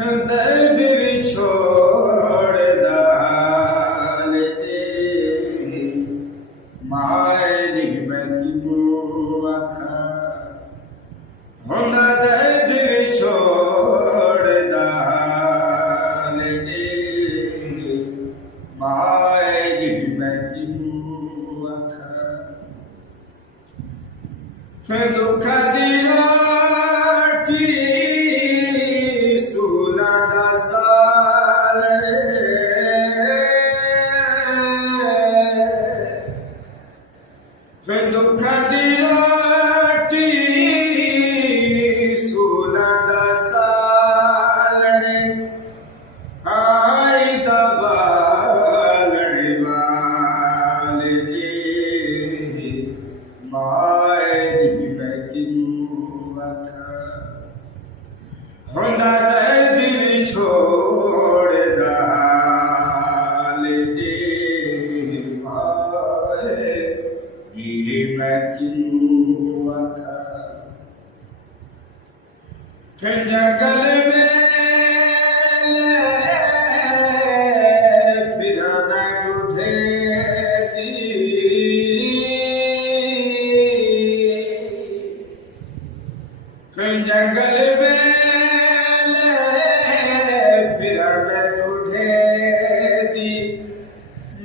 दर्द भी छोड़ दाल दे मायरी बदबू अखा हुंदा दर्द भी छोड़ दाल दे मायरी बदबू अखा दुख दी राठी दुख दी रोटी सूला दा सालणे आई दा बालणे वाल दे माए दी बैठू अखा हुंदा दर्द भी छोड़ दाल दे माए दी बैठू अखा जंगल में फिर न ढूंढे जंगल में फिर न ढूंढे दी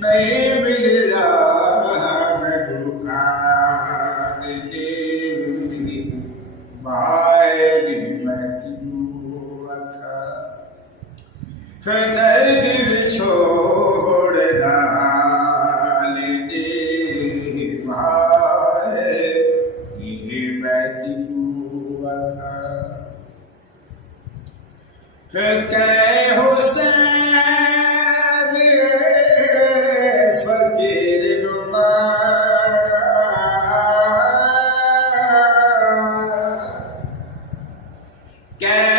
नहीं मिल रहा मैं दुकान दे मायरी बदबू अखा दर्द भी छोड़ दाल दे मायरी बदबू अखा कै हुसैन फकीर नुमारा कै